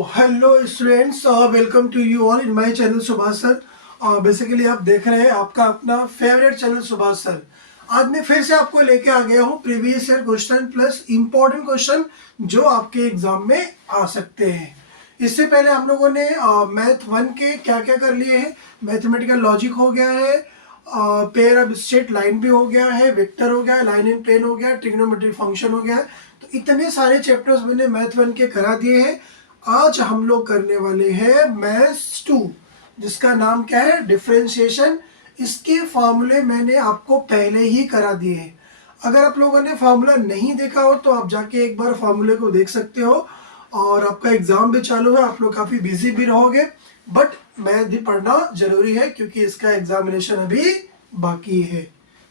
Hello students, welcome to you all in my channel Subhash sir. Basically आप देख रहे हैं आपका अपना फेवरेट चैनल सुभाष सर। आज मैं फिर से आपको लेके आ गया हूँ previous year question plus important question जो आपके एग्जाम में आ सकते हैं। इससे पहले हम लोगों ने मैथ 1 के क्या क्या कर लिए हैं। मैथमेटिकल लॉजिक हो गया है, पेयर ऑफ स्ट्रेट लाइन भी हो गया है, वेक्टर हो गया है, लाइन इन प्लेन हो गया है, ट्रिग्नोमेट्रिक फंक्शन हो गया है। तो इतने सारे चैप्टर्स मैंने मैथ 1 के करा दिए हैं। आज हम लोग करने वाले हैं मैथ्स 2, जिसका नाम क्या है, डिफरेंशिएशन। इसके फार्मूले मैंने आपको पहले ही करा दिए हैं। अगर आप लोगों ने फार्मूला नहीं देखा हो तो आप जाके एक बार फार्मूले को देख सकते हो। और आपका एग्जाम भी चालू है, आप लोग काफ़ी बिजी भी रहोगे, बट मैथ भी पढ़ना जरूरी है क्योंकि इसका एग्जामिनेशन अभी बाकी है।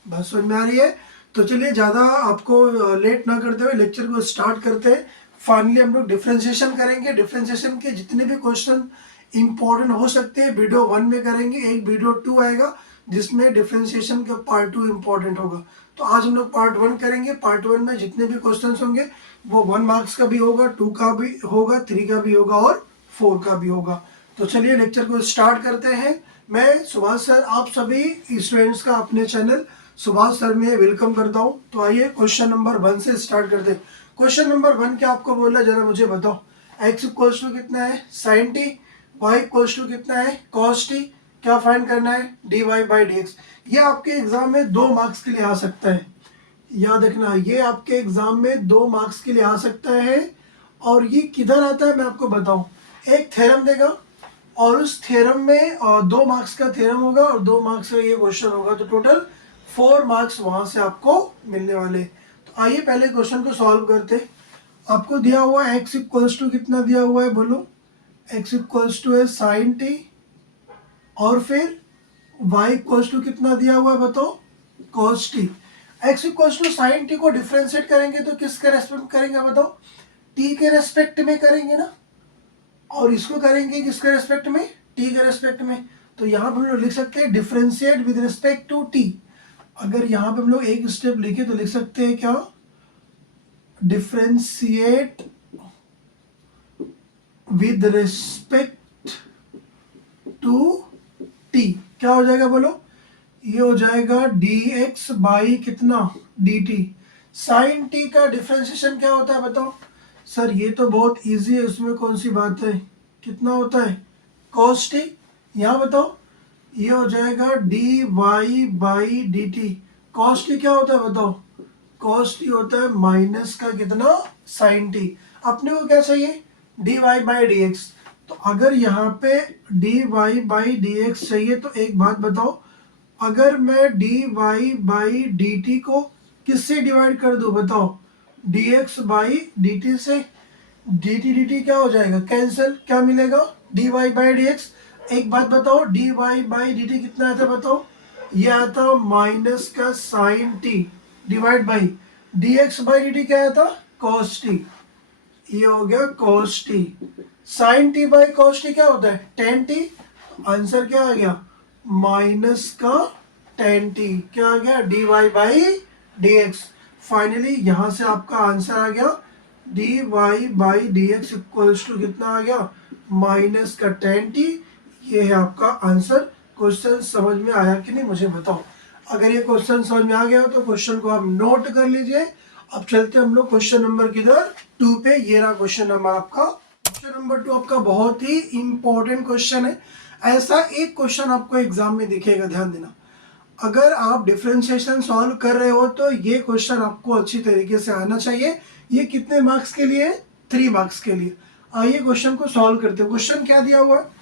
बात समझ में आ रही है? तो चलिए ज़्यादा आपको लेट ना करते हुए लेक्चर को स्टार्ट करते हैं। फाइनली हम लोग डिफ्रेंशिएशन करेंगे। डिफ्रेंशिएशन के जितने भी क्वेश्चन इंपॉर्टेंट हो सकते हैं वीडियो 1 में करेंगे, एक वीडियो 2 आएगा जिसमें डिफ्रेंशिएशन का पार्ट 2 इंपॉर्टेंट होगा। तो आज हम लोग पार्ट 1 करेंगे। पार्ट 1 में जितने भी क्वेश्चन होंगे वो 1 मार्क्स का भी होगा, 2 का भी होगा, 3 का भी होगा और 4 का भी होगा। तो चलिए लेक्चर को स्टार्ट करते हैं। मैं सुभाष सर आप सभी स्टूडेंट्स का अपने चैनल सुभाष सर में वेलकम करता हूँ। तो आइए क्वेश्चन नंबर 1 से स्टार्ट करते हैं। क्वेश्चन नंबर 1 क्या आपको बोला, जरा मुझे बताओ। x इक्वल्स टू कितना है, sine t. y equals to कितना है, कॉस टी। क्या फाइंड करना है, dy बाई डी एक्स। ये आपके एग्जाम में 2 मार्क्स के लिए आ सकता है। याद रखना, ये आपके एग्जाम में 2 मार्क्स के लिए आ सकता है। और ये किधर आता है मैं आपको बताऊं। एक थ्योरम देगा और उस थ्योरम में 2 मार्क्स का थ्योरम होगा और 2 मार्क्स का ये क्वेश्चन होगा, तो टोटल 4 मार्क्स वहां से आपको मिलने वाले। तो आइए पहले क्वेश्चन को सॉल्व करते। आपको दिया हुआ है x इक्वल्स टू कितना दिया हुआ है, बोलो। x इक्वल्स टू है साइन टी और फिर y इक्वल्स टू कितना दिया हुआ है बताओ, cos t. x equals to sine t को डिफ्रेंशिएट करेंगे तो किसके रेस्पेक्ट में करेंगे बताओ, t के रेस्पेक्ट में करेंगे ना। और इसको करेंगे किसके रेस्पेक्ट में, t के रेस्पेक्ट में। तो यहाँ पर हम लोग लिख सकते हैं differentiate with respect to t। अगर यहाँ पे हम लोग एक स्टेप लिखे तो लिख सकते हैं क्या, differentiate with respect to t। क्या हो जाएगा बोलो, ये हो जाएगा dx बाई कितना, dt। साइन t का डिफ्रेंशिएशन क्या होता है बताओ। सर ये तो बहुत इजी है, उसमें कौन सी बात है, कितना होता है, cos t। यहाँ बताओ, ये हो जाएगा dy by dt। cos t क्या होता है बताओ, cos t होता है माइनस का कितना, sin t। अपने को क्या चाहिए, dy बाई dx। तो अगर यहाँ पे dy बाई dx चाहिए तो एक बात बताओ, अगर मैं dy बाई dt को किससे डिवाइड कर दूं बताओ, dx बाई dt से। dt क्या हो जाएगा, कैंसिल। क्या मिलेगा, dy बाई dx। एक बात बताओ, dy बाई dt कितना आता है बताओ, ये आता माइनस का sine t divide by dx by dt क्या आता, cos t। ये हो गया cos t। Sine t by cos t क्या होता है, tan t। आंसर क्या आ गया, माइनस का tan t। क्या आ गया, dy बाई dx। फाइनली यहां से आपका आंसर आ गया dy by dx equals to कितना आ गया, माइनस का tan t। ये है आपका आंसर। क्वेश्चन समझ में आया कि नहीं मुझे बताओ। अगर ये क्वेश्चन समझ में आ गया हो तो क्वेश्चन को आप नोट कर लीजिए। अब चलते हम लोग क्वेश्चन नंबर किधर, 2 पे। ये रहा क्वेश्चन नंबर आपका। क्वेश्चन नंबर 2 आपका बहुत ही इंपॉर्टेंट क्वेश्चन है। ऐसा एक क्वेश्चन आपको एग्जाम में दिखेगा, ध्यान देना। अगर आप डिफरेंशिएशन सॉल्व कर रहे हो तो ये क्वेश्चन आपको अच्छी तरीके से आना चाहिए। ये कितने मार्क्स के लिए, 3 मार्क्स के लिए। आइए क्वेश्चन को सॉल्व करते हैं। क्वेश्चन क्या दिया हुआ है,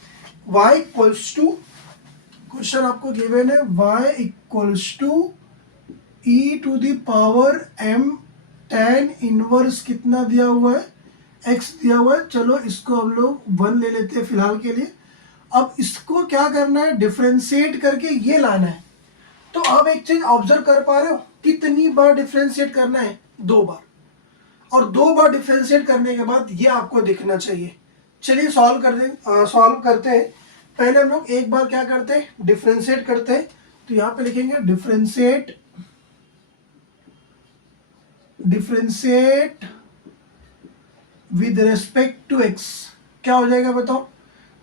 y इक्वल्स टू, क्वेश्चन आपको गिवन है y equals to e to the power m tan inverse कितना दिया हुआ है, x दिया हुआ है। चलो इसको हम लोग 1 ले लेते हैं फिलहाल के लिए। अब इसको क्या करना है, डिफ्रेंशिएट करके ये लाना है। तो आप एक चीज ऑब्जर्व कर पा रहे हो, कितनी बार डिफ्रेंशिएट करना है, 2 बार। और 2 बार डिफ्रेंशिएट करने के बाद ये आपको दिखना चाहिए। चलिए सॉल्व करते हैं। पहले हम लोग एक बार क्या करते हैं, डिफ्रेंशिएट करते हैं। तो यहाँ पे लिखेंगे differentiate with respect to x। क्या हो जाएगा बताओ,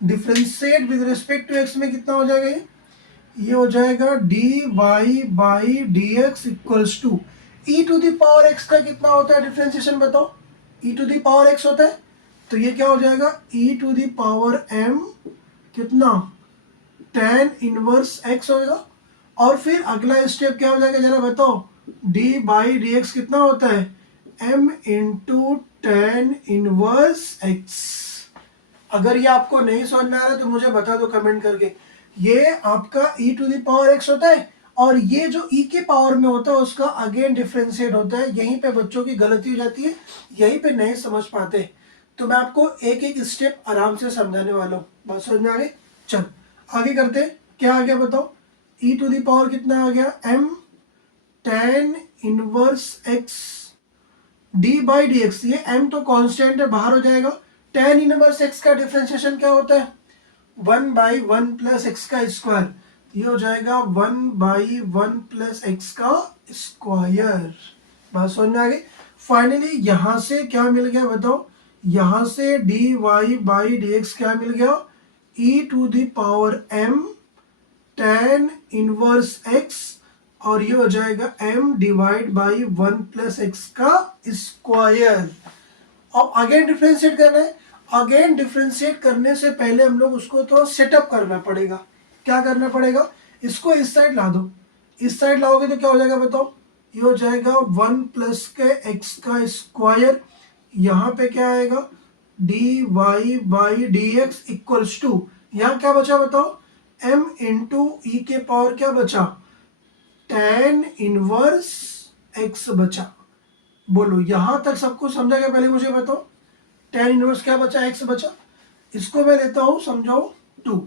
differentiate with respect to x में कितना हो जाएगा ये हो जाएगा d y by d x equals to e to the power x का कितना होता है डिफ्रेंसिएशन बताओ, e to the power x होता है, तो ये क्या हो जाएगा e to the power m कितना tan इनवर्स एक्स होगा। और फिर अगला स्टेप क्या हो जाएगा जरा बताओ, डी बाई डी एक्स कितना होता है m into tan inverse x. अगर ये आपको नहीं समझ में आ रहा तो मुझे बता दो कमेंट करके। ये आपका e to the power x होता है और ये जो e के पावर में होता है उसका अगेन डिफरेंशिएट होता है। यहीं पे बच्चों की गलती हो जाती है, यहीं पे नहीं समझ पाते। तो मैं आपको एक एक स्टेप आराम से समझाने वाला हूँ। बात समझ में आ गई? चल आगे करते हैं। क्या आ गया बताओ, e टू द पावर कितना आ गया m tan inverse x d by d x. ये m तो कांस्टेंट है, बाहर हो जाएगा। tan इनवर्स x का डिफरेंशिएशन क्या होता है 1/1 प्लस एक्स का स्क्वायर। ये हो जाएगा 1/1 प्लस एक्स का स्क्वायर। बात समझ में आ गई? फाइनली यहां से क्या मिल गया बताओ, यहां से d y by d x क्या मिल गया e to the power m tan inverse x और ये हो जाएगा m divide by 1 plus x का स्क्वायर। अब अगेन डिफरेंशिएट करना है। अगेन डिफरेंशिएट करने से पहले हम लोग उसको थोड़ा सेटअप करना पड़ेगा। क्या करना पड़ेगा, इसको इस साइड ला दो। इस साइड लाओगे तो क्या हो जाएगा बताओ, ये हो जाएगा 1 प्लस के एक्स का स्क्वायर। यहाँ पे क्या आएगा d y by d x equals to, यहाँ क्या बचा बताओ m इंटू ई के पावर क्या बचा tan इनवर्स x बचा। बोलो यहां तक सबको समझा गया? पहले मुझे बताओ tan इनवर्स क्या बचा, x बचा। इसको मैं लेता हूं समझाओ 2।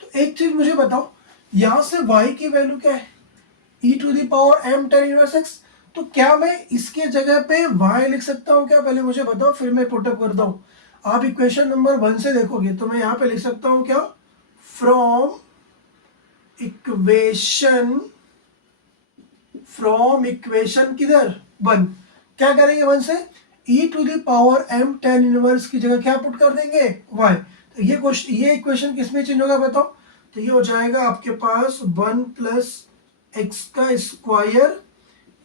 तो एक चीज मुझे बताओ, यहां से y की वैल्यू क्या है e to the power m tan inverse x। तो क्या मैं इसके जगह पे y लिख सकता हूं क्या, पहले मुझे बताओ फिर मैं पुटअप करता हूं। आप इक्वेशन नंबर 1 से देखोगे तो मैं यहाँ पे लिख सकता हूं क्या, फ्रॉम इक्वेशन किधर 1। क्या करेंगे 1 से e to the power m tan inverse की जगह क्या पुट कर देंगे y। तो ये इक्वेशन किस में चेंज होगा बताओ, तो ये हो जाएगा आपके पास 1 प्लस एक्स का स्क्वायर,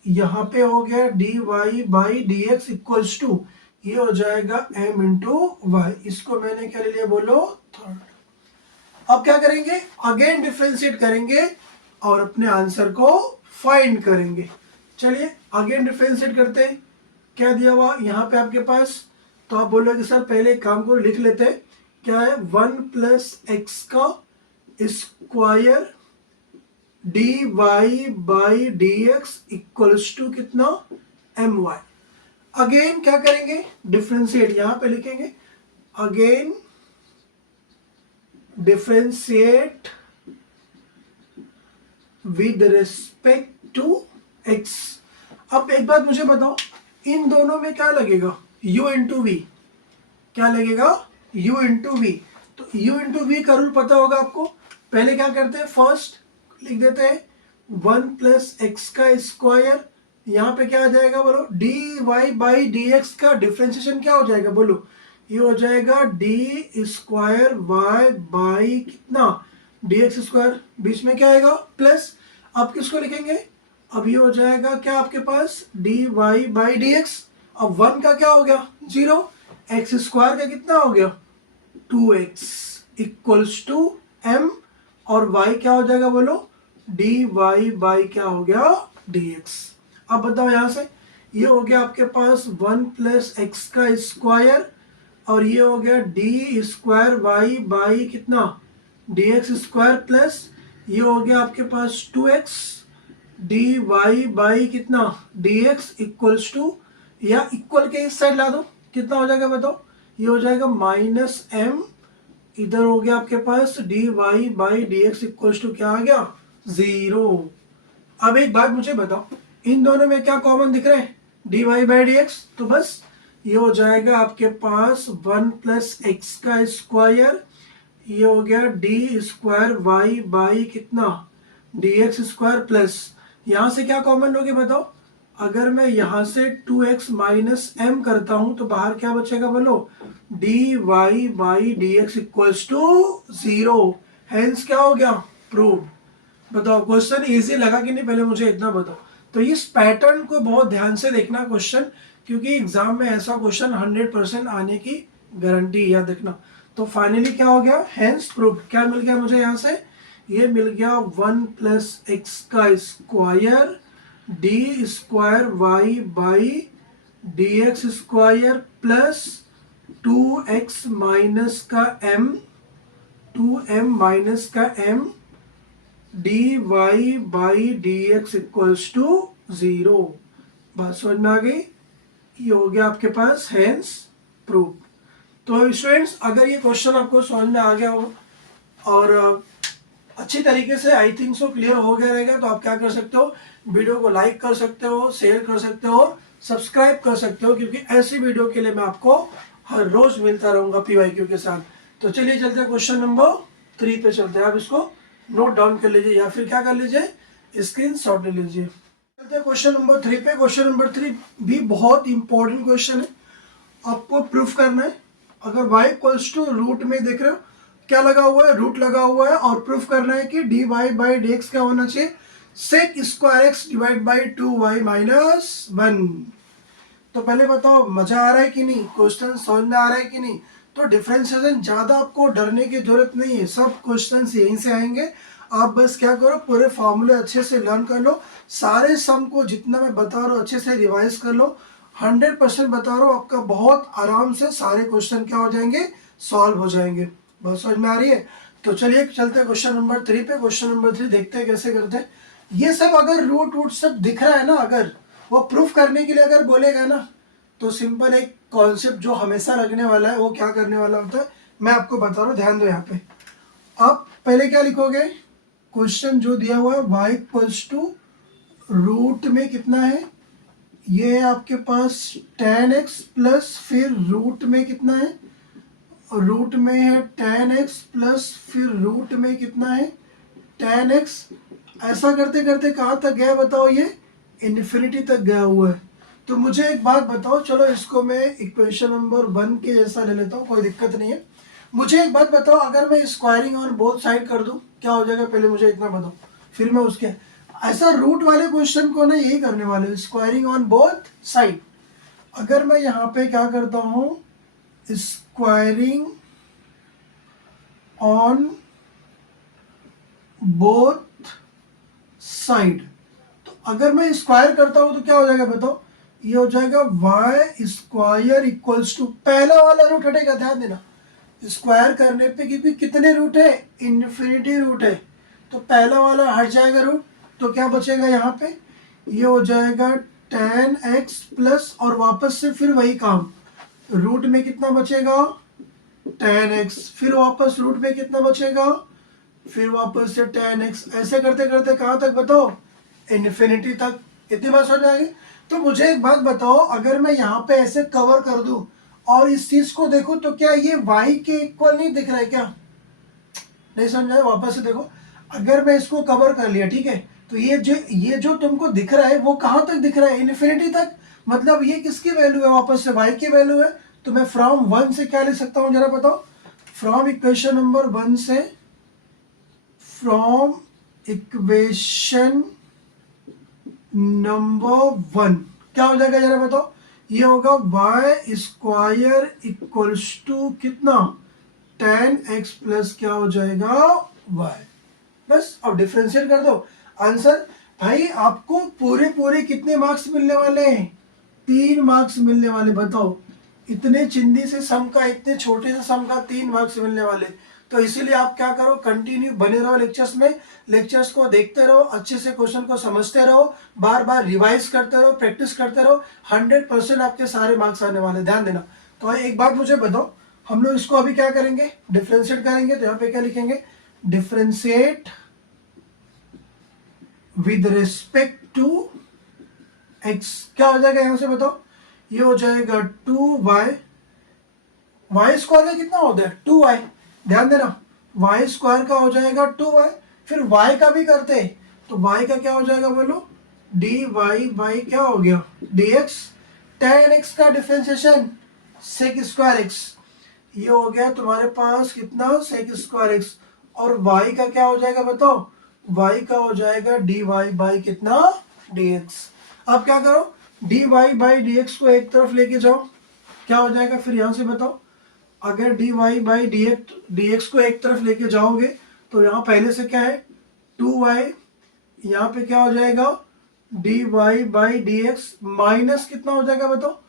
यहाँ पे हो गया d y by d x equals to, ये हो जाएगा m इंटू वाई। इसको मैंने क्या ले लिया बोलो थर्ड। अब क्या करेंगे, अगेन डिफरेंशिएट करेंगे और अपने आंसर को फाइंड करेंगे। चलिए अगेन डिफरेंशिएट करते हैं। क्या दिया हुआ यहाँ पे आपके पास, तो आप बोलोगे सर पहले एक काम को लिख लेते हैं। क्या है 1 प्लस एक्स का square d y by d x equals to कितना एम वाई। अगेन क्या करेंगे डिफरेंशिएट, यहाँ पे लिखेंगे again differentiate with respect to x। अब एक बात मुझे बताओ, इन दोनों में क्या लगेगा u इंटू वी। क्या लगेगा u इंटू वी। तो u इंटू वी का रूल पता होगा आपको। पहले क्या करते हैं, फर्स्ट लिख देते हैं 1 प्लस एक्स का स्क्वायर, यहाँ पे क्या आ जाएगा बोलो d y by d x का डिफरेंशिएशन क्या हो जाएगा बोलो, ये हो जाएगा डी स्क्वायर वाई बाई कितना डी एक्स स्क्वायर, बीच में क्या आएगा प्लस। अब किसको लिखेंगे, अब ये हो जाएगा क्या आपके पास d y by d x. अब 1 का क्या हो गया 0, एक्स स्क्वायर का कितना हो गया 2x इक्वल्स टू m और y क्या हो जाएगा बोलो डी वाई बाई क्या हो गया dx। अब बताओ यहाँ से ये हो गया आपके पास 1 प्लस एक्स का स्क्वायर और ये हो गया डी स्क्वायर वाई बाई कितना डी एक्स स्क्वायर प्लस ये हो गया आपके पास 2x डी वाई बाई कितना डी एक्स इक्वल्स टू, या इक्वल के इस साइड ला दो कितना हो जाएगा बताओ, ये हो जाएगा माइनस m, इधर हो गया आपके पास d y by d x equals to क्या आ गया 0। अब एक बात मुझे बताओ, इन दोनों में क्या कॉमन दिख रहा है d y by d x, तो बस ये हो जाएगा आपके पास 1 प्लस एक्स का स्क्वायर, ये हो गया डी स्क्वायर वाई बाई कितना डी एक्स स्क्वायर प्लस यहाँ से क्या कॉमन लोगे बताओ अगर मैं यहाँ से 2x माइनस एम करता हूँ तो बाहर क्या बचेगा बोलो, d y by d x equals to 0। Hence क्या हो गया, प्रूव। बताओ क्वेश्चन इजी लगा कि नहीं, पहले मुझे इतना बताओ। तो इस पैटर्न को बहुत ध्यान से देखना क्वेश्चन, क्योंकि एग्जाम में ऐसा क्वेश्चन 100% आने की गारंटी याद रखना। तो फाइनली क्या हो गया, हेंस प्रूव। क्या मिल गया मुझे यहाँ से, ये मिल गया 1 प्लस एक्स का square d square y by d x square plus 2x minus का m, 2m माइनस का m d y by d x equals to 0। बात समझ में आ गई, ये हो गया आपके पास हेंस प्रूफ। तो स्टूडेंट्स अगर ये क्वेश्चन आपको समझ में आ गया हो और अच्छी तरीके से आई थिंक सो क्लियर हो गया रहेगा, तो आप क्या कर सकते हो, वीडियो को लाइक कर सकते हो, शेयर कर सकते हो, सब्सक्राइब कर सकते हो, क्योंकि ऐसी वीडियो के लिए मैं आपको हर रोज मिलता रहूंगा पीवाईक्यू के साथ। तो चलिए चलते हैं क्वेश्चन नंबर 3 पे चलते हैं। आप इसको नोट डाउन कर लीजिए या फिर क्या कर लीजिए, स्क्रीन शॉट ले लीजिए। चलते हैं क्वेश्चन नंबर 3 पे। क्वेश्चन नंबर 3 भी बहुत इंपॉर्टेंट क्वेश्चन है, आपको प्रूफ करना है। अगर y इक्वल्स टू रूट में देख रहे हो क्या लगा हुआ है, रूट लगा हुआ है, और प्रूफ करना है कि d y by d x क्या होना चाहिए, sec square x divide by 2y minus 1। तो पहले बताओ मजा आ रहा है कि नहीं, क्वेश्चन समझ में आ रहा है कि नहीं। तो डिफरेंशिएशन ज़्यादा आपको डरने की जरूरत नहीं है, सब क्वेश्चन यहीं से आएंगे। आप बस क्या करो, पूरे फॉर्मूले अच्छे से लर्न कर लो, सारे सम को जितना मैं बता रहा हूँ अच्छे से रिवाइज कर लो। 100% बता रहा हूँ, आपका बहुत आराम से सारे क्वेश्चन क्या हो जाएंगे, सॉल्व हो जाएंगे। बहुत समझ में आ रही है। तो चलिए चलते हैं क्वेश्चन नंबर 3 पे। क्वेश्चन नंबर 3 देखते हैं कैसे करते हैं। ये सब अगर रूट वूट सब दिख रहा है ना, अगर वो प्रूफ करने के लिए अगर बोलेगा ना, तो सिंपल एक कॉन्सेप्ट जो हमेशा लगने वाला है, वो क्या करने वाला होता है मैं आपको बता रहा हूँ, ध्यान दो यहाँ पे। आप पहले क्या लिखोगे, क्वेश्चन जो दिया हुआ है y इक्वल्स टू रूट में कितना है, ये आपके पास tan x प्लस फिर रूट में कितना है, रूट में है tan x प्लस फिर रूट में कितना है tan x। ऐसा करते करते कहाँ तक गया बताओ, ये इन्फिनिटी तक गया हुआ है। तो मुझे एक बात बताओ, चलो इसको मैं इक्वेशन नंबर 1 के जैसा ले लेता हूँ, कोई दिक्कत नहीं है। मुझे एक बात बताओ, अगर मैं स्क्वायरिंग ऑन बोथ साइड कर दूं क्या हो जाएगा, पहले मुझे इतना बताओ, फिर मैं उसके ऐसा रूट वाले क्वेश्चन को ना यही करने वाले, स्क्वायरिंग ऑन बोथ साइड। अगर मैं यहाँ पे क्या करता हूँ, स्क्वायरिंग ऑन बोथ साइड, तो अगर मैं स्क्वायर करता हूँ तो क्या हो जाएगा बताओ, ये हो जाएगा y स्क्वायर इक्वल्स टू, पहला वाला रूट हटेगा, ध्यान देना स्क्वायर करने पे, क्योंकि कितने रूट है, इन्फिनिटी रूट है, तो पहला वाला हट जाएगा रूट, तो क्या बचेगा यहाँ पे, ये हो जाएगा tan x प्लस, और वापस से फिर वही काम, रूट में कितना बचेगा tan x, फिर वापस रूट में कितना बचेगा, फिर वापस से tan x, ऐसे करते करते कहाँ तक बताओ, इन्फिनिटी तक। इतनी बात समझ आएगी। तो मुझे एक बात बताओ, अगर मैं यहाँ पे ऐसे कवर कर दूं और इस चीज को देखो, तो क्या ये y के इक्वल नहीं दिख रहा है क्या, नहीं समझा, वापस से देखो। अगर मैं इसको कवर कर लिया, ठीक है, तो ये जो तुमको दिख रहा है वो कहाँ तक दिख रहा है, इन्फिनिटी तक। मतलब ये किसकी वैल्यू है, वापस से y की वैल्यू है। तो मैं फ्रॉम 1 से क्या लिख सकता हूँ जरा बताओ, फ्रॉम इक्वेशन नंबर 1 से, फ्रॉम इक्वेशन नंबर 1 क्या हो जाएगा जरा बताओ, ये होगा y स्क्वायर इक्वल्स टू कितना, tan x प्लस क्या हो जाएगा y। बस अब डिफरेंशिएट कर दो, आंसर। भाई आपको पूरे पूरे कितने मार्क्स मिलने वाले हैं, 3 मार्क्स मिलने वाले। बताओ इतने चिंदी से सम का, इतने छोटे से सम का 3 मार्क्स मिलने वाले। तो इसीलिए आप क्या करो, कंटिन्यू बने रहो लेक्चर्स में, लेक्चर्स को देखते रहो, अच्छे से क्वेश्चन को समझते रहो, बार बार रिवाइज करते रहो, प्रैक्टिस करते रहो, 100% आपके सारे मार्क्स आने वाले, ध्यान देना। तो एक बात मुझे बताओ, हम लोग इसको अभी क्या करेंगे, डिफ्रेंशिएट करेंगे। तो यहाँ पे क्या लिखेंगे, differentiate with respect to x, क्या हो जाएगा यहाँ से बताओ, ये हो जाएगा 2y, y स्क्वायर का कितना होता है 2y, ध्यान देना, y स्क्वायर का हो जाएगा 2y, फिर y का भी करते हैं, तो y का क्या हो जाएगा बोलो, डी वाई बाई क्या हो गया डी एक्स, टेन एक्स का डिफ्रेंसिएशन सेक स्क्वायर एक्स, ये हो गया तुम्हारे पास कितना सेक स्क्वायर एक्स, और y का क्या हो जाएगा बताओ, y का हो जाएगा dy बाई कितना dx। अब क्या करो, dy बाई dx को एक तरफ लेके जाओ, क्या हो जाएगा फिर यहाँ से बताओ, अगर dy बाई dx को एक तरफ लेके जाओगे तो यहाँ पहले से क्या है 2y, यहाँ पे क्या हो जाएगा dy बाई dx माइनस कितना हो जाएगा बताओ,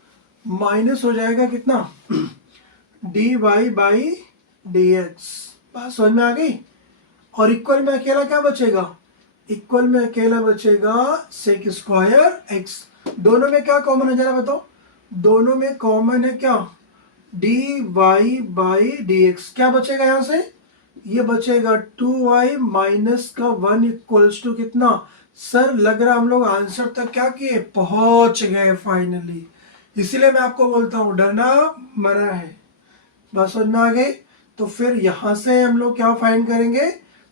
माइनस हो जाएगा कितना dy बाई dx। बात समझ में आ गई। और इक्वल में अकेला क्या बचेगा, इक्वल में अकेला बचेगा सेक स्क्वायर एक्स। दोनों में क्या कॉमन है जरा बताओ, दोनों में कॉमन है क्या d y by d x. क्या बचेगा यहाँ से, ये बचेगा 2y माइनस का 1 इक्वल्स टू कितना। सर लग रहा हम लोग आंसर तक क्या किए, पहुंच गए फाइनली। इसीलिए मैं आपको बोलता हूँ डरना मना है। बस समझ में आ गई। तो फिर यहाँ से हम लोग क्या फाइंड करेंगे,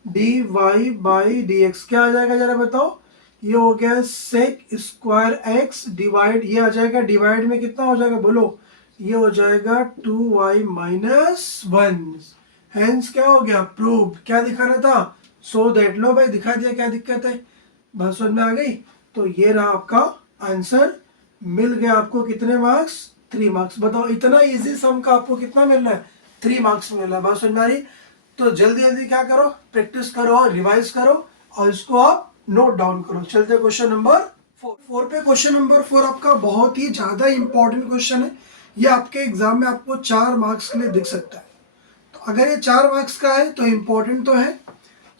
d y by d x क्या आ जाएगा जरा बताओ, ये हो गया सेक स्क्वायर एक्स डिवाइड, ये आ जाएगा डिवाइड में कितना हो जाएगा बोलो, ये हो जाएगा 2y माइनस 1। हेंस क्या हो गया प्रूव, क्या दिखाना था सो दैट, लो भाई दिखा दिया, क्या दिक्कत है। बस समझ में आ गई। तो ये रहा आपका आंसर, मिल गया आपको कितने मार्क्स, 3 मार्क्स। बताओ इतना इजी सम का आपको कितना मिल रहा है, 3 मार्क्स मिल रहा है। बात समझ में आ रही। तो जल्दी जल्दी क्या करो, प्रैक्टिस करो, रिवाइज करो और इसको आप नोट डाउन करो। चलते क्वेश्चन नंबर 4 पे। क्वेश्चन नंबर 4 आपका बहुत ही ज्यादा इंपॉर्टेंट क्वेश्चन है। ये आपके एग्जाम में आपको 4 मार्क्स के लिए दिख सकता है। तो अगर ये 4 मार्क्स का है तो इम्पोर्टेंट तो है।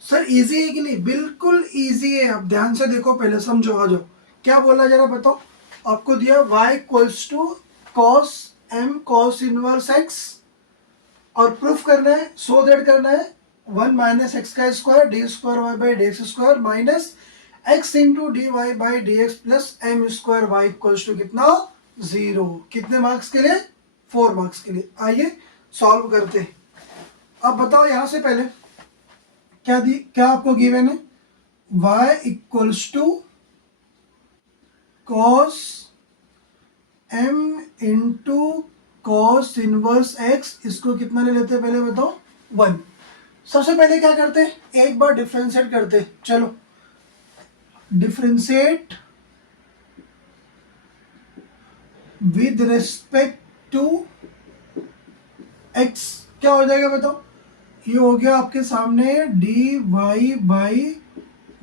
सर इजी है कि नहीं, बिल्कुल इजी है। आप ध्यान से देखो, पहले समझो, आ जाओ। क्या बोला जरा बताओ, आपको दिया y equals to cos m cos inverse x और प्रूफ करना है, सो दैट करना है 1 माइनस एक्स का square d square y by d x square minus x into d y by d x plus m square y equals to कितना 0। कितने marks के लिए, 4 मार्क्स के लिए। आइए सॉल्व करते हैं। अब बताओ यहाँ से पहले क्या आपको गिवन है, y equals to cos m into cos inverse x, इसको कितना ले लेते हैं पहले बताओ 1। सबसे पहले क्या करते हैं, एक बार डिफरेंशिएट करते हैं। चलो differentiate with respect to x, क्या हो जाएगा बताओ, ये हो गया आपके सामने d y by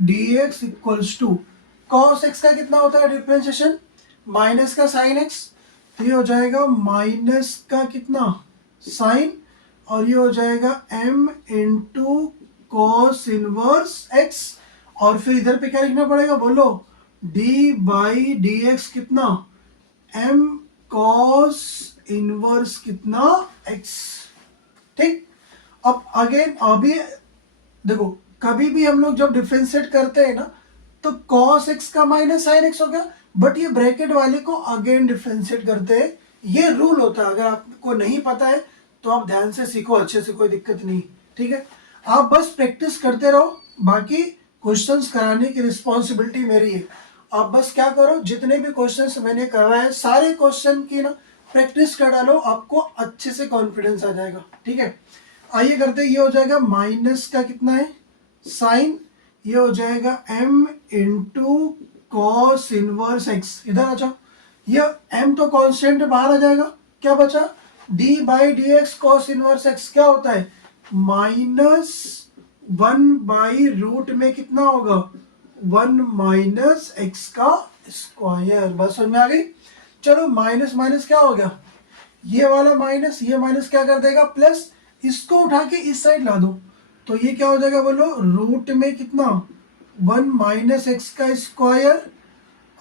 d x equals to cos x का कितना होता है डिफरेंशिएशन, माइनस का साइन एक्स, तो ये हो जाएगा माइनस का कितना साइन, और ये हो जाएगा m into cos inverse x, और फिर इधर पे क्या लिखना पड़ेगा बोलो, d बाई डी एक्स कितना m कॉस इनवर्स कितना x। ठीक। अब अगेन अभी देखो, कभी भी हम लोग जब डिफरेंशिएट करते हैं ना तो cos x का माइनस sin x हो गया, बट ये ब्रैकेट वाले को अगेन डिफरेंशिएट करते हैं। ये रूल होता है, अगर आपको नहीं पता है तो आप ध्यान से सीखो अच्छे से, कोई दिक्कत नहीं। ठीक है, आप बस प्रैक्टिस करते रहो, बाकी क्वेश्चंस कराने की रिस्पॉन्सिबिलिटी मेरी है। आप बस क्या करो, जितने भी क्वेश्चंस मैंने करवाए सारे क्वेश्चन की ना प्रैक्टिस कर डालो, आपको अच्छे से कॉन्फिडेंस आ जाएगा। ठीक है, आइए करते, ये हो जाएगा माइनस का कितना है साइन, ये हो जाएगा m into cos inverse x, इधर आ जाओ, ये m तो कांस्टेंट बाहर आ जाएगा, क्या बचा d by d x cos inverse x क्या होता है माइनस 1 बाई रूट में कितना होगा 1 माइनस एक्स का स्क्वायर। बस समझ में आ गई। चलो माइनस माइनस क्या हो गया, ये वाला माइनस, ये माइनस क्या कर देगा प्लस, इसको उठा के इस साइड ला दो, तो ये क्या हो जाएगा बोलो, रूट में कितना 1 माइनस एक्स का स्क्वायर,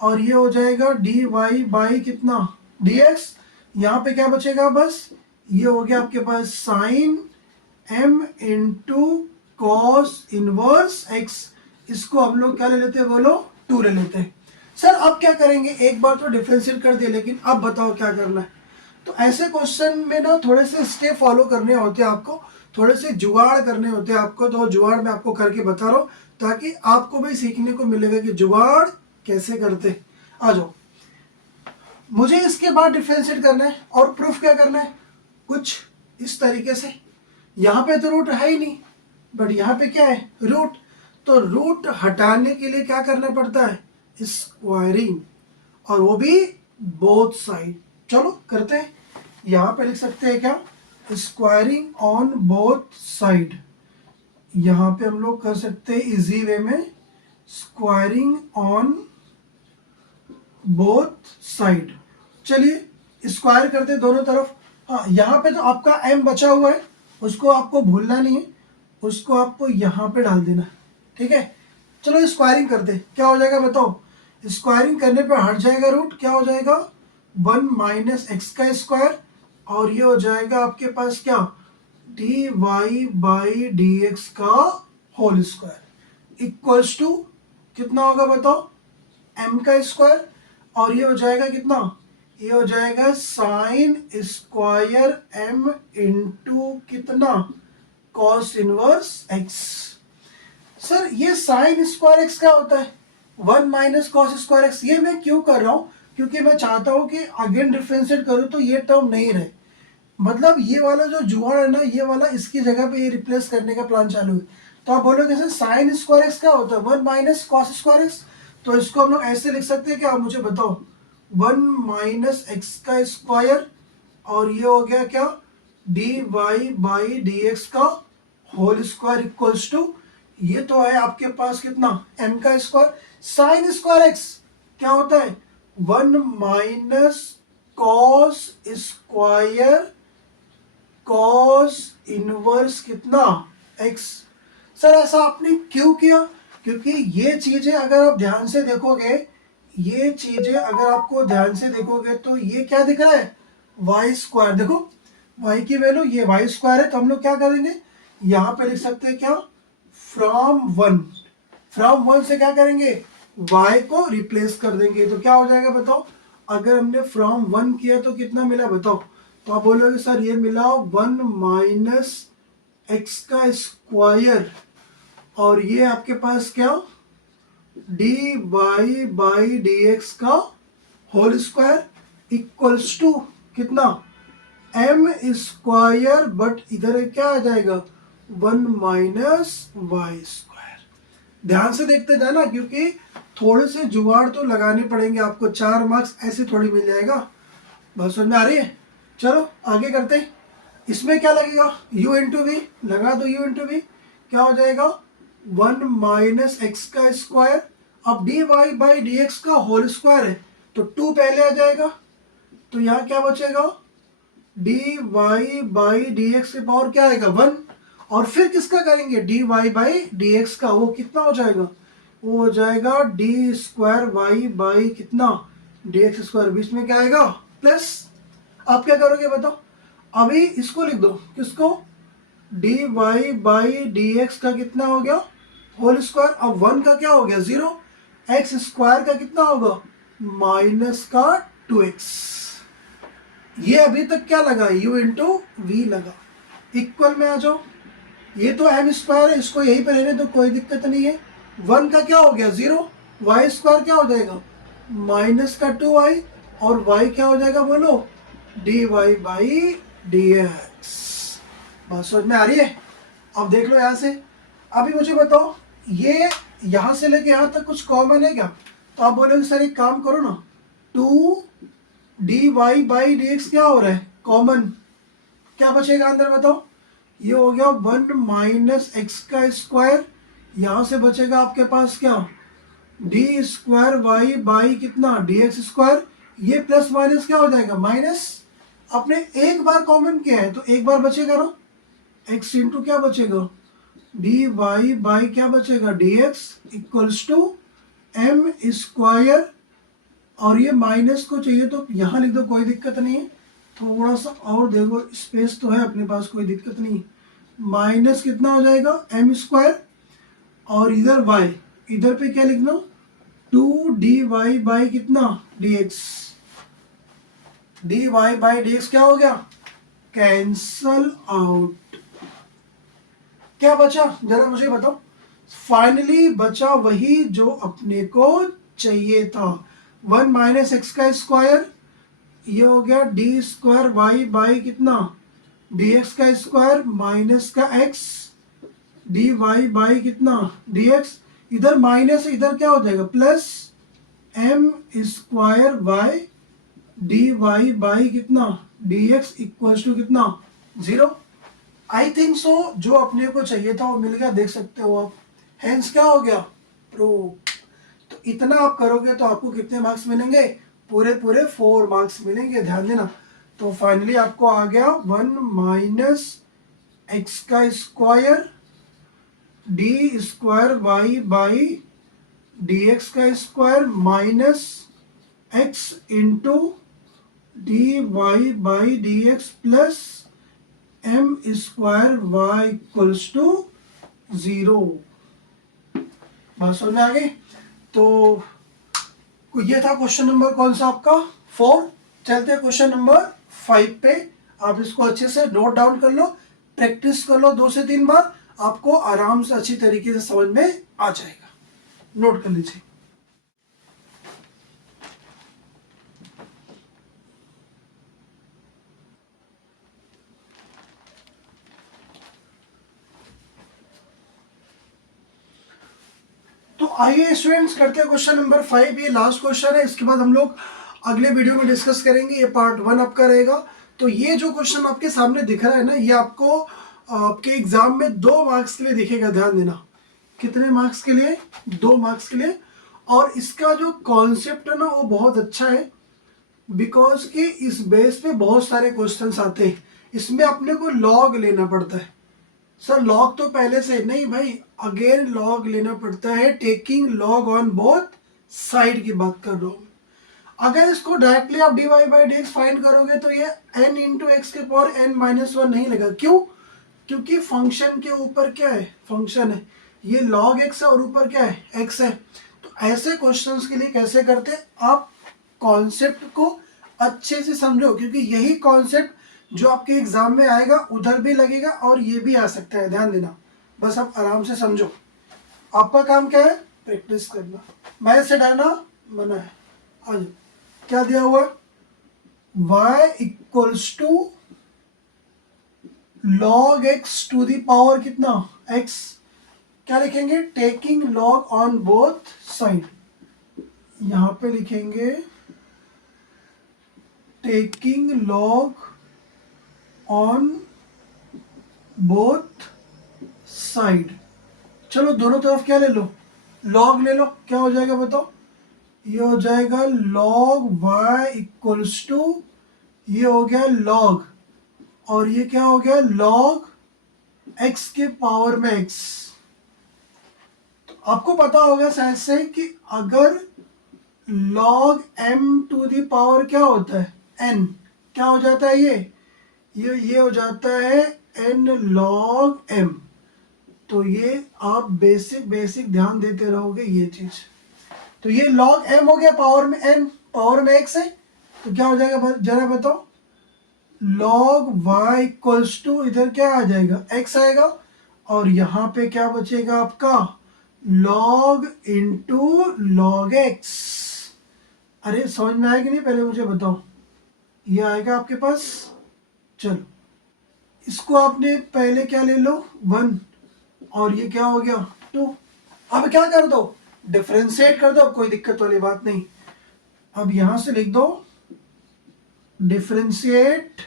और ये हो जाएगा डी वाई बाई कितना डी एक्स। यहाँ पे क्या बचेगा बस, ये हो गया आपके पास sine m into cos inverse x, इसको हम लोग क्या ले लेते हैं बोलो 2 ले लेते हैं। सर अब क्या करेंगे, एक बार तो डिफरेंशिएट कर दिया, लेकिन अब बताओ क्या करना है। तो ऐसे क्वेश्चन में ना थोड़े से स्टेप फॉलो करने होते हैं आपको, थोड़े से जुगाड़ करने होते हैं आपको, तो जुगाड़ मैं आपको करके बता रहा हूँ ताकि आपको भी सीखने को मिलेगा कि जुगाड़ कैसे करते, आ जाओ। मुझे इसके बाद डिफ्रेंशिएट करना है और प्रूफ क्या करना है, कुछ इस तरीके से। यहाँ पे तो रूट है ही नहीं, बट यहाँ पे क्या है, रूट। तो रूट हटाने के लिए क्या करना पड़ता है, स्क्वायरिंग, और वो भी बोथ साइड। चलो करते हैं। यहाँ पे लिख सकते हैं क्या, स्क्वायरिंग ऑन बोथ साइड। यहाँ पे हम लोग कर सकते हैं इजी वे में, स्क्वायरिंग ऑन बोथ साइड। चलिए स्क्वायर करते हैं दोनों तरफ। हाँ, यहाँ पे तो आपका m बचा हुआ है, उसको आपको भूलना नहीं है, उसको आपको यहाँ पे डाल देना, ठीक है। चलो स्क्वायरिंग करते हैं, क्या हो जाएगा बताओ। स्क्वायरिंग करने पे हट जाएगा रूट, क्या हो जाएगा 1 माइनस एक्स का स्क्वायर, और ये हो जाएगा आपके पास क्या, d y by d x का होल स्क्वायर इक्वल्स टू कितना होगा बताओ, m का स्क्वायर, और ये हो जाएगा कितना, ये हो जाएगा साइन स्क्वायर m इंटू कितना, कॉस इनवर्स x। सर ये साइन स्क्वायर x क्या होता है, 1 माइनस कॉस स्क्वायर x। ये मैं क्यों कर रहा हूँ, क्योंकि मैं चाहता हूँ कि अगेन डिफ्रेंशिएट करूँ तो ये टर्म नहीं रहे, मतलब ये वाला जो जुगाड़ है ना, ये वाला इसकी जगह पे ये रिप्लेस करने का प्लान चालू है। तो आप बोलोगे सर साइन स्क्वायर एक्स क्या होता है, 1 माइनस कॉस स्क्वायर एक्स। तो इसको हम लोग ऐसे लिख सकते हैं कि आप मुझे बताओ, 1 माइनस एक्स का स्क्वायर, और ये हो गया क्या, d y by d x का होल स्क्वायर इक्वल्स टू, ये तो है आपके पास कितना, m का स्क्वायर। साइन स्क्वायर एक्स क्या होता है, 1 minus cos square cos inverse कितना x। सर ऐसा आपने क्यों किया, क्योंकि ये चीजें अगर आप ध्यान से देखोगे, ये चीजें अगर आपको ध्यान से देखोगे तो ये क्या दिख रहा है, वाई स्क्वायर। देखो y की वैल्यू ये वाई स्क्वायर है, तो हम लोग क्या करेंगे, यहाँ पे लिख सकते हैं क्या, फ्रॉम वन से क्या करेंगे, y को रिप्लेस कर देंगे। तो क्या हो जाएगा बताओ, अगर हमने फ्रॉम 1 किया तो कितना मिला बताओ। तो आप बोलोगे सर ये मिला 1 माइनस एक्स का स्क्वायर, और ये आपके पास क्या, d y by d x का होल स्क्वायर इक्वल्स टू कितना, एम स्क्वायर, बट इधर क्या आ जाएगा 1 माइनस वाई स्क्वायर। ध्यान से देखते जाना, क्योंकि थोड़े से जुगाड़ तो लगाने पड़ेंगे आपको, 4 मार्क्स ऐसे थोड़ी मिल जाएगा। बस समझ में आ रही है। चलो आगे करते हैं। इसमें क्या लगेगा, u इंटू वी, लगा दो u इंटू वी, क्या हो जाएगा 1 माइनस एक्स का स्क्वायर। अब d y by d x का होल स्क्वायर है, तो 2 पहले आ जाएगा, तो यहाँ क्या बचेगा, d y by d x के पावर क्या आएगा 1, और फिर किसका करेंगे, d y by d x का, वो कितना हो जाएगा, वो हो जाएगा डी स्क्वायर वाई बाई कितना, डी एक्स स्क्वायर, बीच में क्या आएगा प्लस। आप क्या करोगे बताओ, अभी इसको लिख दो, किसको, d y by d x का कितना हो गया होल स्क्वायर, अब 1 का क्या हो गया 0, एक्स स्क्वायर का कितना होगा माइनस का 2x। ये अभी तक क्या लगा, u इंटू वी लगा, इक्वल में आ जाओ। ये तो एम स्क्वायर है, इसको यहीं पे रहने तो कोई दिक्कत नहीं है। 1 का क्या हो गया 0, वाई स्क्वायर क्या हो जाएगा माइनस का 2y, और y क्या हो जाएगा बोलो, d y by d x. बात समझ में आ रही है। अब देख लो यहाँ से, अभी मुझे बताओ ये यहाँ से लेके यहाँ तक कुछ कॉमन है क्या, तो आप बोलोगे सर एक काम करो ना, 2 d y by d x क्या हो रहा है कॉमन, क्या बचेगा अंदर बताओ, ये हो गया 1 माइनस एक्स का स्क्वायर, यहाँ से बचेगा आपके पास क्या, डी स्क्वायर वाई बाई कितना डी एक्स स्क्वायर, ये प्लस माइनस क्या हो जाएगा माइनस। आपने एक बार कॉमन किया है तो एक बार बचेगा ना, एक्स इंटू क्या बचेगा, डी वाई बाई क्या बचेगा d x equals to m square, और ये माइनस को चाहिए तो यहाँ लिख दो, कोई दिक्कत नहीं है। थोड़ा सा और देखो, स्पेस तो है अपने पास, कोई दिक्कत नहीं। माइनस कितना हो जाएगा एम स्क्वायर, और इधर y, इधर पे क्या लिखना 2 डी वाई बाई कितना d x, d y by d x क्या हो गया कैंसल आउट। क्या बचा जरा मुझे बताओ, फाइनली बचा वही जो अपने को चाहिए था। 1 माइनस एक्स का स्क्वायर, ये हो गया डी स्क्वायर वाई बाई कितना, डी एक्स का स्क्वायर माइनस का एक्स डी वाई बाई कितना डी एक्स, इधर माइनस इधर क्या हो जाएगा plus m square y d y by कितना डी एक्स इक्वल टू कितना 0। आई थिंक सो जो अपने को चाहिए था वो मिल गया, देख सकते हो आप। हेंस क्या हो गया, प्रूव। तो इतना आप करोगे तो आपको कितने मार्क्स मिलेंगे, पूरे पूरे 4 मार्क्स मिलेंगे, ध्यान देना। तो फाइनली आपको आ गया 1 माइनस एक्स का square d square y by d x का square minus x into d y by d x plus m square y equals to 0। बात समझ में आ गई। तो ये था क्वेश्चन नंबर कौन सा आपका 4। चलते हैं क्वेश्चन नंबर 5 पे। आप इसको अच्छे से नोट डाउन कर लो, प्रैक्टिस कर लो 2 से 3 बार, आपको आराम से अच्छी तरीके से समझ में आ जाएगा। नोट कर लीजिए। तो आइए स्टूडेंट्स करते हैं क्वेश्चन नंबर 5। ये लास्ट क्वेश्चन है, इसके बाद हम लोग अगले वीडियो में डिस्कस करेंगे। ये पार्ट 1 आपका रहेगा। तो ये जो क्वेश्चन आपके सामने दिख रहा है ना, ये आपको आपके एग्जाम में 2 मार्क्स के लिए दिखेगा, ध्यान देना। कितने मार्क्स के लिए, 2 मार्क्स के लिए। और इसका जो कॉन्सेप्ट है ना वो बहुत अच्छा है, बिकॉज कि इस बेस पे बहुत सारे क्वेश्चंस आते हैं। इसमें अपने को लॉग लेना पड़ता है। सर लॉग तो पहले से नहीं भाई, अगेन लॉग लेना पड़ता है। Taking log on both side की बात कर रहा हूँ। अगर इसको डायरेक्टली आप d y by d x find करोगे तो ये n इंटू एक्स के पावर n माइनस 1 नहीं लगा। क्यों, क्योंकि फंक्शन के ऊपर क्या है, फंक्शन है, ये लॉग एक्स है और ऊपर क्या है एक्स है। तो ऐसे क्वेश्चंस के लिए कैसे करते, आप कॉन्सेप्ट को अच्छे से समझो, क्योंकि यही कॉन्सेप्ट जो आपके एग्जाम में आएगा उधर भी लगेगा और ये भी आ सकता है, ध्यान देना। बस आप आराम से समझो। आपका काम क्या है, प्रैक्टिस करना। मैथ से डरना मना है। आ जाओ। क्या दिया हुआ, y equals to log x to the power कितना x। क्या लिखेंगे, taking log on both side. यहां पे लिखेंगे taking log on both side. चलो दोनों तरफ क्या ले लो, लॉग ले लो। क्या हो जाएगा बताओ, ये हो जाएगा लॉग y इक्वल्स टू, ये हो गया लॉग, और ये क्या हो गया लॉग x के पावर में x। तो आपको पता होगा शायद से कि अगर log m to the power क्या होता है n, क्या हो जाता है ये हो जाता है n log m। तो ये आप बेसिक ध्यान देते रहोगे ये चीज। तो ये log m हो गया, पावर में n, पावर में x है। तो क्या हो जाएगा जरा बताओ, log y इक्वल्स टू, इधर क्या आ जाएगा x आएगा, और यहाँ पे क्या बचेगा आपका log इंटू log x। अरे समझ में आएगा नहीं, पहले मुझे बताओ। ये आएगा आपके पास। चलो इसको आपने पहले क्या ले लो 1, और ये क्या हो गया 2। अब क्या कर दो, डिफरेंशिएट कर दो, कोई दिक्कत वाली बात नहीं। अब यहां से लिख दो differentiate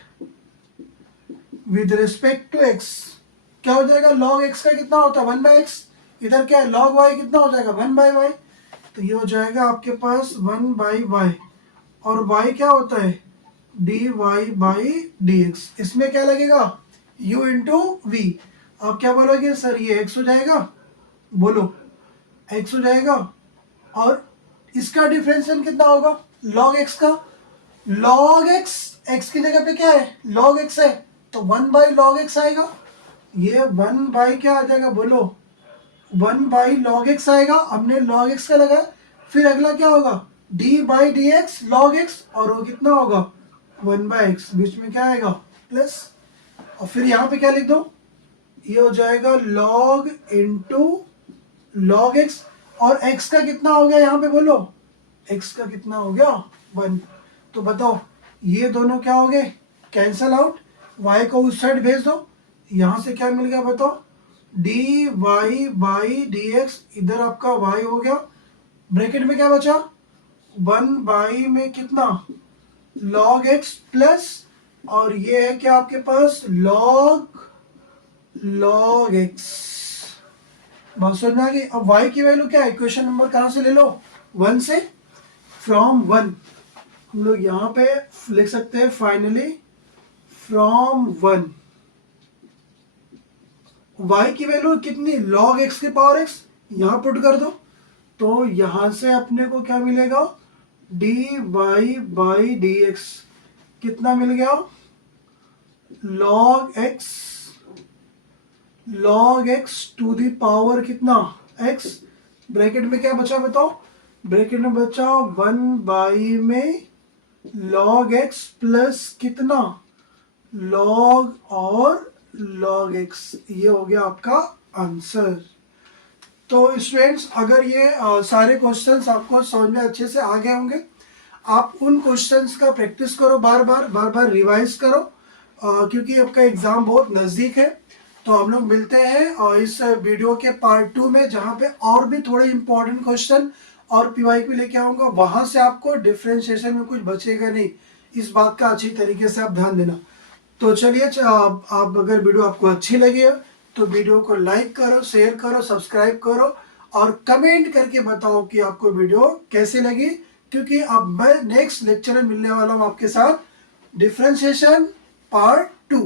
with respect to x। क्या हो जाएगा, log x का कितना होता है 1 बाई एक्स, इधर क्या है log y कितना हो जाएगा 1 बाई वाई। तो ये हो जाएगा आपके पास 1 बाई वाई, और y क्या होता है d y by d x. इसमें क्या लगेगा u इंटू वी। आप क्या बोलोगे सर ये x हो जाएगा, बोलो x हो जाएगा, और इसका डिफरेंशियल कितना होगा log x का, log x की जगह पे क्या है log x है, तो 1 बाई log x आएगा। ये 1 बाई क्या आ जाएगा बोलो 1 बाई log x आएगा। हमने log x का लगाया, फिर अगला क्या होगा d by d x log x, और वो कितना होगा 1 बाई एक्स, बीच में क्या आएगा प्लस, और फिर यहाँ पे क्या लिख दो, ये हो जाएगा log इंटू log x, और x का कितना हो गया यहाँ पे बोलो x का कितना हो गया 1। तो बताओ ये दोनों क्या हो गए, कैंसल आउट, y को उस साइड भेज दो, यहाँ से क्या मिल गया बताओ, dy बाई dx, इधर आपका y हो गया, ब्रैकेट में क्या बचा 1 में कितना log x प्लस, और ये है क्या आपके पास log x। बात समझ में आ गई। अब y की वैल्यू क्या है, इक्वेशन नंबर कहाँ से ले लो 1 से, फ्रॉम 1 हम लोग यहाँ पे लिख सकते हैं फाइनली फ्रॉम 1, y की वैल्यू कितनी log x की पावर x, यहाँ पुट कर दो, तो यहाँ से अपने को क्या मिलेगा dy बाई dx, कितना मिल गया log x to the power कितना x, ब्रैकेट में क्या बचा बताओ, ब्रैकेट में बचा 1 में log x प्लस कितना log और log x, ये हो गया आपका आंसर। तो स्टूडेंट्स अगर ये सारे क्वेश्चंस आपको समझ में अच्छे से आ गए होंगे, आप उन क्वेश्चंस का प्रैक्टिस करो, बार बार रिवाइज करो, क्योंकि आपका एग्जाम बहुत नज़दीक है। तो हम लोग मिलते हैं और इस वीडियो के पार्ट 2 में, जहाँ पे और भी थोड़े इंपॉर्टेंट क्वेश्चन और पीवाईक्यू लेके आऊँगा, वहाँ से आपको डिफ्रेंशिएशन में कुछ बचेगा नहीं, इस बात का अच्छी तरीके से आप ध्यान देना। तो चलिए आप अगर वीडियो आपको अच्छी लगी है तो वीडियो को लाइक करो, शेयर करो, सब्सक्राइब करो और कमेंट करके बताओ कि आपको वीडियो कैसे लगी, क्योंकि अब मैं नेक्स्ट लेक्चर में मिलने वाला हूँ आपके साथ डिफ्रेंशिएशन पार्ट 2।